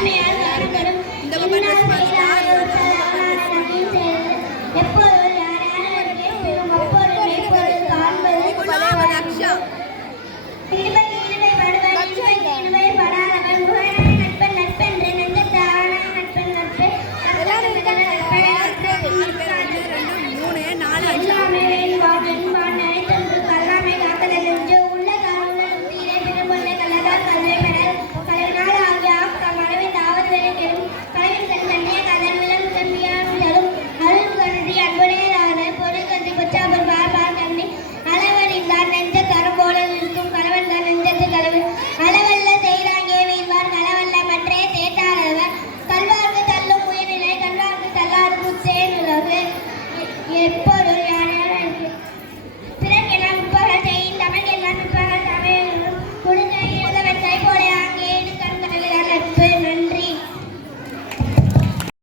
Amen.